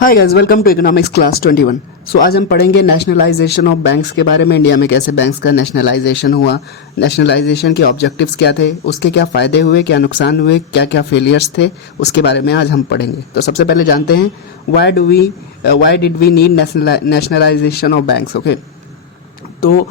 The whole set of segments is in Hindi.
Hi guys, welcome to economics class 21। So आज हम पढ़ेंगे नेशनलाइजेशन ऑफ बैंक्स के बारे में। इंडिया में कैसे बैंक्स का नेशनलाइजेशन हुआ, नेशनलाइजेशन के ऑब्जेक्टिव्स क्या थे, उसके क्या फ़ायदे हुए, क्या नुकसान हुए, क्या क्या फेलियर्स थे, उसके बारे में आज हम पढ़ेंगे। तो सबसे पहले जानते हैं why did we need nationalisation of banks. Okay, तो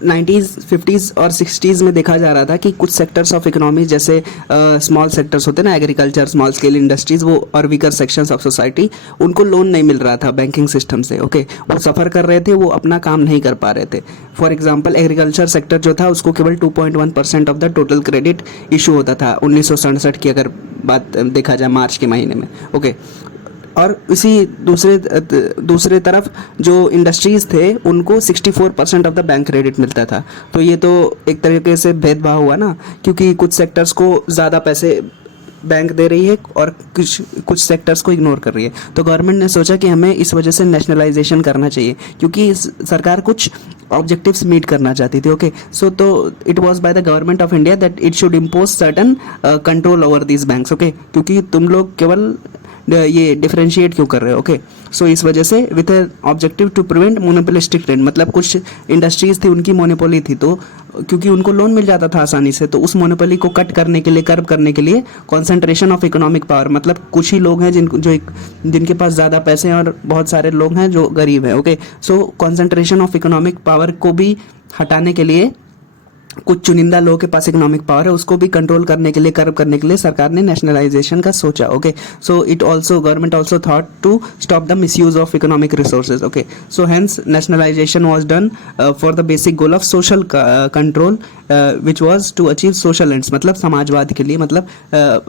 90s 50s और 60s में देखा जा रहा था कि कुछ सेक्टर्स ऑफ इकोनॉमी जैसे स्मॉल सेक्टर्स होते हैं ना, एग्रीकल्चर, स्मॉल स्केल इंडस्ट्रीज, वो और वीकर सेक्शंस ऑफ सोसाइटी, उनको लोन नहीं मिल रहा था बैंकिंग सिस्टम से। ओके, वो सफ़र कर रहे थे, वो अपना काम नहीं कर पा रहे थे। फॉर एग्जांपल एग्रीकल्चर सेक्टर जो था उसको केवल 2.1% of the total credit issue होता था 1967 की अगर बात देखा जाए मार्च के महीने में। ओके, और इसी दूसरे तरफ जो इंडस्ट्रीज़ थे उनको 64% ऑफ द बैंक क्रेडिट मिलता था। तो ये तो एक तरीके से भेदभाव हुआ ना, क्योंकि कुछ सेक्टर्स को ज़्यादा पैसे बैंक दे रही है और कुछ सेक्टर्स को इग्नोर कर रही है। तो गवर्नमेंट ने सोचा कि हमें इस वजह से नेशनलाइजेशन करना चाहिए, क्योंकि सरकार कुछ ऑब्जेक्टिव्स मीट करना चाहती थी। ओके, सो तो it was by the government of India that it should impose certain control over these banks. Okay, क्योंकि तुम लोग केवल ये डिफरेंशिएट क्यों कर रहे हो। ओके, सो इस वजह से with objective to prevent monopolistic trend, मतलब कुछ इंडस्ट्रीज थी उनकी मोनोपोली थी, तो क्योंकि उनको लोन मिल जाता था आसानी से, तो उस मोनोपोली को कट करने के लिए, कर्व करने के लिए कॉन्सेंट्रेशन ऑफ इकोनॉमिक पावर, मतलब कुछ ही लोग हैं जिनके पास ज़्यादा पैसे हैं और बहुत सारे लोग हैं जो गरीब हैं। Okay, so concentration of economic power को भी हटाने के लिए, कुछ चुनिंदा लोगों के पास इकोनॉमिक पावर है उसको भी कंट्रोल करने के लिए, कर्व करने के लिए सरकार ने नेशनलाइजेशन का सोचा। Okay, so government also thought to stop the misuse of economic resources. Okay, so hence nationalisation was done for the basic goal of social control which was to achieve social ends, मतलब समाजवाद के लिए, मतलब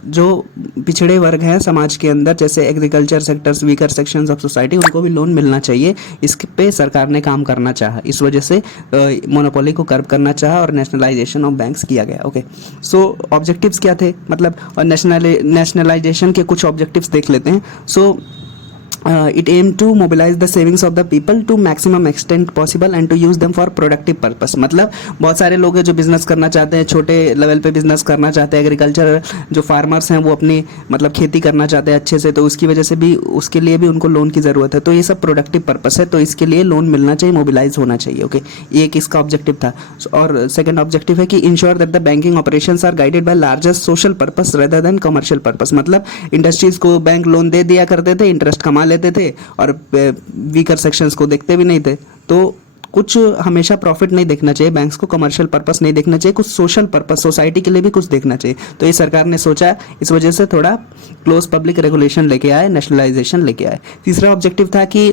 जो पिछड़े वर्ग हैं समाज के अंदर, जैसे agriculture sectors, weaker sections of society, उनको भी लोन मिलना चाहिए। इस पे सरकार ने काम करना चाहा, इस वजह से मोनोपोली को कर्व करना चाहा और नेशनलाइजेशन ऑफ बैंक्स किया गया। ओके, सो ऑब्जेक्टिव्स क्या थे, मतलब और नेशनलाइजेशन के कुछ ऑब्जेक्टिव्स देख लेते हैं। सो it aimed to mobilize the savings of the people to maximum extent possible and to use them for productive purpose। मतलब बहुत सारे लोग हैं जो बिजनेस करना चाहते हैं, छोटे लेवल पे बिजनेस करना चाहते हैं, एग्रीकल्चर जो फार्मर्स हैं वो अपनी मतलब खेती करना चाहते हैं अच्छे से, तो उसकी वजह से भी, उसके लिए भी उनको लोन की ज़रूरत है। तो ये सब प्रोडक्टिव पर्पस है, तो इसके लिए लोन मिलना चाहिए, मोबिलाइज होना चाहिए। ओके, ये एक इसका ऑब्जेक्टिव था। और सेकंड ऑब्जेक्टिव है कि ensure that the banking operations are guided by largest social purpose rather than commercial purpose. मतलब इंडस्ट्रीज को बैंक लोन दे दिया करते थे, इंटरेस्ट कमा लेते थे और वीकर सेक्शंस को देखते भी नहीं थे। तो कुछ हमेशा प्रॉफिट नहीं देखना चाहिए बैंक्स को, कमर्शियल पर्पस नहीं देखना चाहिए, कुछ सोशल पर्पस, सोसाइटी के लिए भी कुछ देखना चाहिए। तो ये सरकार ने सोचा, इस वजह से थोड़ा क्लोज पब्लिक रेगुलेशन लेके आए, नेशनलाइजेशन लेके आए। तीसरा ऑब्जेक्टिव था कि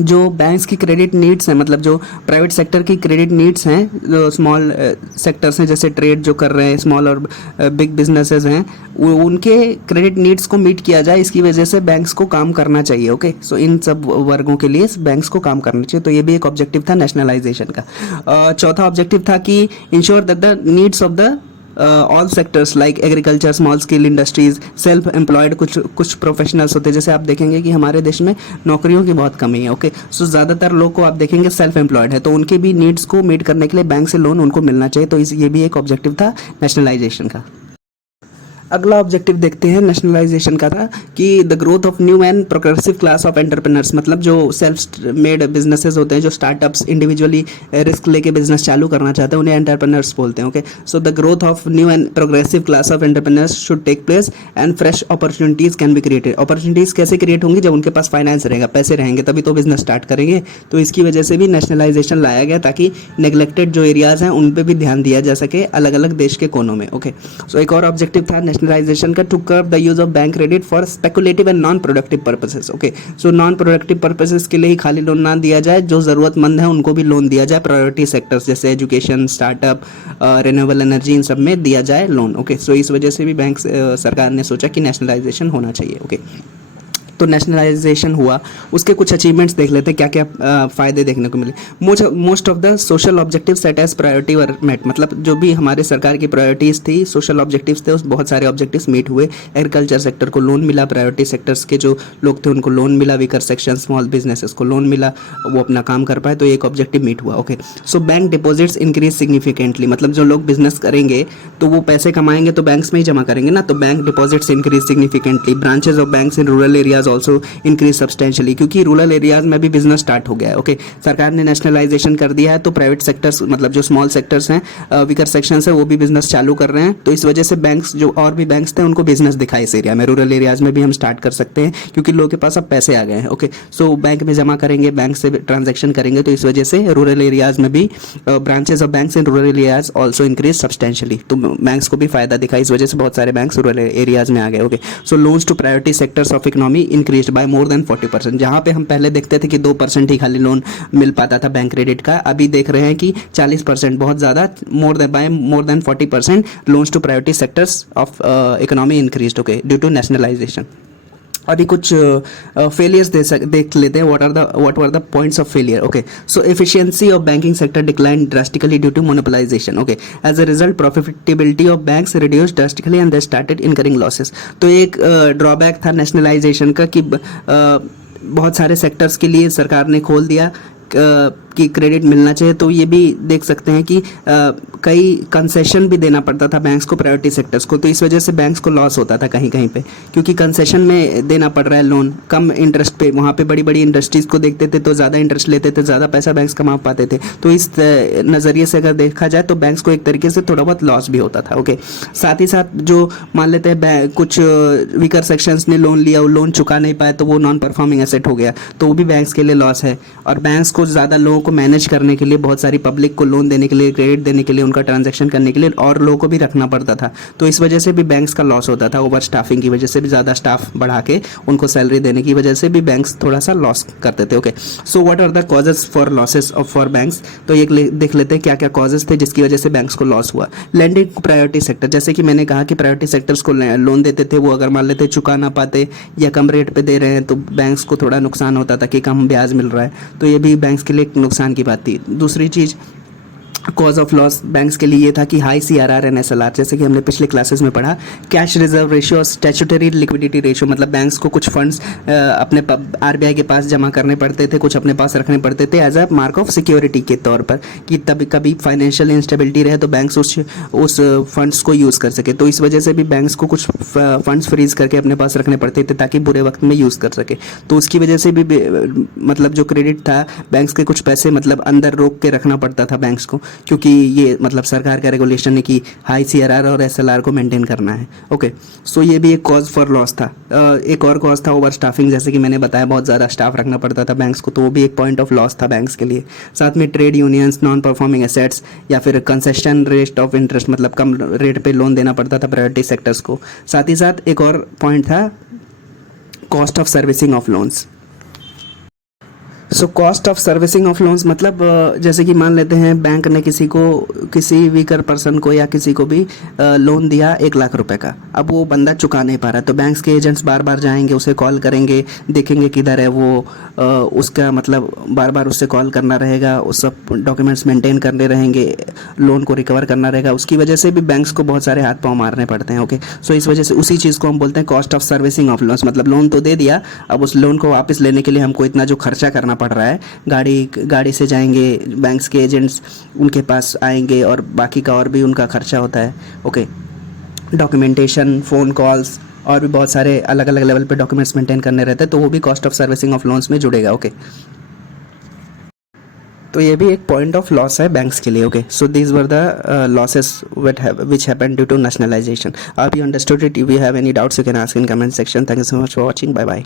जो बैंक्स की क्रेडिट नीड्स हैं, मतलब जो प्राइवेट सेक्टर की क्रेडिट नीड्स हैं, जो स्मॉल सेक्टर्स हैं जैसे ट्रेड जो कर रहे हैं, स्मॉल और बिग बिजनेसेस हैं, उनके क्रेडिट नीड्स को मीट किया जाए, इसकी वजह से बैंक्स को काम करना चाहिए। ओके, सो इन सब वर्गों के लिए बैंक्स को काम करना चाहिए। तो ये भी एक ऑब्जेक्टिव था नेशनलाइजेशन का। चौथा ऑब्जेक्टिव था कि ensure that the needs of the all sectors like agriculture, small scale industries, self employed, कुछ प्रोफेशनल्स होते हैं। जैसे आप देखेंगे कि हमारे देश में नौकरियों की बहुत कमी है। ओके, सो ज़्यादातर लोग को आप देखेंगे सेल्फ एम्प्लॉयड है, तो उनके भी नीड्स को मीट करने के लिए बैंक से लोन उनको मिलना चाहिए। तो ये भी एक ऑब्जेक्टिव था नेशनलाइजेशन का। अगला ऑब्जेक्टिव देखते हैं नेशनलाइजेशन का था कि the growth of new and progressive class of entrepreneurs, मतलब जो सेल्फ मेड बिजनेसेस होते हैं, जो स्टार्टअप्स इंडिविजुअली रिस्क लेके बिजनेस चालू करना चाहते हैं, उन्हें एंटरप्रेन्योर्स बोलते हैं। Okay, so the growth of new and progressive class of entrepreneurs should take place and fresh opportunities can be created. Opportunities कैसे क्रिएट होंगी, जब उनके पास फाइनेंस रहेगा, पैसे रहेंगे, तभी तो बिजनेस स्टार्ट करेंगे। तो इसकी वजह से भी नेशनलाइजेशन लाया गया, ताकि नेग्लेक्टेड जो एरियाज़ हैं उन पर भी ध्यान दिया जा सके अलग अलग देश के कोनों में। ओके, सो एक और ऑब्जेक्टिव था नेशनलाइजेशन का, to curb the use of bank credit for speculative and non productive purposes. Okay, so non productive purposes के लिए ही खाली लोन ना दिया जाए, जो ज़रूरतमंद है उनको भी लोन दिया जाए। प्रायोरिटी सेक्टर्स जैसे एजुकेशन, स्टार्टअप, रिन्यूएबल एनर्जी, इन सब में दिया जाए लोन। ओके, सो इस वजह से भी बैंक सरकार ने सोचा कि नेशनलाइजेशन होना चाहिए। ओके, तो नेशनलाइजेशन हुआ, उसके कुछ अचीवमेंट्स देख लेते हैं, क्या क्या फ़ायदे देखने को मिले। Most of the social objective set as priority were met, मतलब जो भी हमारे सरकार की प्रायोरिटीज़ थी, सोशल ऑब्जेक्टिव्स थे, उस बहुत सारे ऑब्जेक्टिव्स मीट हुए। एग्रीकल्चर सेक्टर को लोन मिला, प्रायोरिटी सेक्टर्स के जो लोग थे उनको लोन मिला, वीकर सेक्शन, स्मॉल बिजनेसेस को लोन मिला, वो अपना काम कर पाए, तो एक ऑब्जेक्टिव मीट हुआ। Okay, so bank deposits increase significantly, मतलब जो लोग बिजनेस करेंगे तो वो पैसे कमाएंगे तो बैंक्स में ही जमा करेंगे ना, तो bank deposits increase significantly. Branches of banks in rural areas areas also increase substantially, क्योंकि रूरल एरियाज में भी बिजनेस स्टार्ट हो गया है। ओके, सरकार ने नेशनलाइजेशन कर दिया है, तो प्राइवेट सेक्टर्स मतलब जो स्मॉल सेक्टर्स हैं, वीकर सेक्शंस है, वो भी बिजनेस चालू कर रहे हैं। तो इस वजह से बैंक्स जो और भी बैंक्स थे उनको बिजनेस दिखा इस एरिया में, रूरल एरियाज में भी हम स्टार्ट कर सकते हैं, क्योंकि लोगों के पास अब पैसे आ गए हैं। ओके, सो बैंक में जमा करेंगे, बैंक से ट्रांजेक्शन करेंगे, तो इस वजह से रूरल एरियाज में भी branches of banks in rural areas also increase substantially. तो बैंक्स को भी फायदा दिखा, इस वजह से बहुत सारे बैंक्स रूरल एरियाज में आ गए। Okay, so loans to priority sectors of economy increase by more than 40%। जहाँ पे हम पहले देखते थे कि 2% ही खाली लोन मिल पाता था बैंक क्रेडिट का, अभी देख रहे हैं कि 40%, बहुत ज़्यादा, more than 40% loans to priority sectors of economy increase. Okay, due to nationalisation. और ये कुछ फेलियर्स देख लेते हैं, what were the points of failure. Okay, so efficiency of banking sector decline drastically due to monopolisation. Okay, as a result profitability of banks reduce drastically and they started incurring losses. तो एक ड्रॉबैक था नेशनलाइजेशन का कि बहुत सारे सेक्टर्स के लिए सरकार ने खोल दिया कि क्रेडिट मिलना चाहिए, तो ये भी देख सकते हैं कि कई कंसेशन भी देना पड़ता था बैंक्स को प्रायोरिटी सेक्टर्स को, तो इस वजह से बैंक्स को लॉस होता था कहीं कहीं पे, क्योंकि कंसेशन में देना पड़ रहा है लोन कम इंटरेस्ट पे। वहाँ पे बड़ी बड़ी इंडस्ट्रीज़ को देखते थे तो ज़्यादा इंटरेस्ट लेते थे, ज़्यादा पैसा बैंक्स कमा पाते थे। तो इस नज़रिए से अगर देखा जाए तो बैंक्स को एक तरीके से थोड़ा बहुत लॉस भी होता था। ओके, साथ ही साथ जो मान लेते हैं कुछ वीकर सेक्शंस ने लोन लिया, वो लोन चुका नहीं पाए तो वो नॉन परफॉर्मिंग एसेट हो गया, तो वो भी बैंक्स के लिए लॉस है। और बैंक्स को ज़्यादा लोगों को मैनेज करने के लिए, बहुत सारी पब्लिक को लोन देने के लिए, क्रेडिट देने के लिए, उनका ट्रांजैक्शन करने के लिए और लोगों को भी रखना पड़ता था, तो इस वजह से भी बैंक्स का लॉस होता था। ओवर स्टाफिंग की वजह से भी, ज़्यादा स्टाफ बढ़ा के उनको सैलरी देने की वजह से भी बैंक्स थोड़ा सा लॉस करते थे। Okay, so what are the causes for losses of for banks, तो ये देख लेते हैं क्या क्या कॉजेज थे जिसकी वजह से बैंक्स को लॉस हुआ। लैंडिंग प्रायोरिटी सेक्टर, जैसे कि मैंने कहा कि प्रायोरिटी सेक्टर्स को लोन देते थे, वो अगर मान लेते चुका ना पाते या कम रेट पे दे रहे हैं तो बैंक्स को थोड़ा नुकसान होता था कि कम ब्याज मिल रहा है, तो ये भी बैंक्स के लिए नुकसान की बात थी। दूसरी चीज़ कॉज ऑफ लॉस बैंक्स के लिए ये था कि हाई CRR एंड SLR, जैसे कि हमने पिछले क्लासेस में पढ़ा, कैश रिजर्व रेशियो और स्टैट्यूटरी लिक्विडिटी रेशियो, मतलब बैंक्स को कुछ फंड्स अपने RBI के पास जमा करने पड़ते थे, कुछ अपने पास रखने पड़ते थे as a mark of security के तौर पर, कि तभी कभी फाइनेंशियल इंस्टेबिलिटी रहे तो बैंक्स उस फंड्स को यूज़ कर सके। तो इस वजह से भी बैंक्स को कुछ फंड्स फ्रीज करके अपने पास रखने पड़ते थे ताकि बुरे वक्त में यूज़ कर सके। तो उसकी वजह से भी मतलब जो क्रेडिट था, बैंक्स के कुछ पैसे मतलब अंदर रोक के रखना पड़ता था बैंक्स को, क्योंकि ये मतलब सरकार का रेगुलेशन है कि हाई CRR और SLR को मेंटेन करना है। ओके, सो ये भी एक कॉज फॉर लॉस था। एक और कॉज था ओवर स्टाफिंग, जैसे कि मैंने बताया बहुत ज़्यादा स्टाफ रखना पड़ता था बैंक्स को, तो वो भी एक पॉइंट ऑफ लॉस था बैंक्स के लिए। साथ में trade unions, non performing assets या फिर कंसेशन रेट ऑफ इंटरेस्ट, मतलब कम रेट पे लोन देना पड़ता था प्रायोरिटी सेक्टर्स को। साथ ही साथ एक और पॉइंट था cost of servicing of loans. So cost of servicing of loans मतलब जैसे कि मान लेते हैं बैंक ने किसी वीकर पर्सन को या किसी को भी लोन दिया 1 लाख रुपए का, अब वो बंदा चुका नहीं पा रहा, तो बैंक्स के एजेंट्स बार बार जाएंगे, उसे कॉल करेंगे, देखेंगे किधर है वो, उसका मतलब बार बार उससे कॉल करना रहेगा, उस सब डॉक्यूमेंट्स मेंटेन करने रहेंगे, लोन को रिकवर करना रहेगा। उसकी वजह से भी बैंक्स को बहुत सारे हाथ पाँव मारने पड़ते हैं। ओके, सो इस वजह से उसी चीज़ को हम बोलते हैं cost of servicing of loans, मतलब लोन तो दे दिया, अब उस लोन को वापस लेने के लिए हमको इतना जो खर्चा करना पड़ रहा है, गाड़ी से जाएंगे, बैंक्स के एजेंट्स उनके पास आएंगे और बाकी का और भी उनका खर्चा होता है। ओके, डॉक्यूमेंटेशन, फ़ोन कॉल्स और भी बहुत सारे अलग अलग लेवल पे डॉक्यूमेंट्स मेंटेन करने रहते हैं, तो वो भी cost of servicing of loans में जुड़ेगा। ओके, तो ये भी एक पॉइंट ऑफ लॉस है बैंक्स के लिए। Okay, so these were the losses which happened due to nationalization. Hope you understood it. If you have any doubts you can ask in comment section. Thank you so much for watching. Bye bye.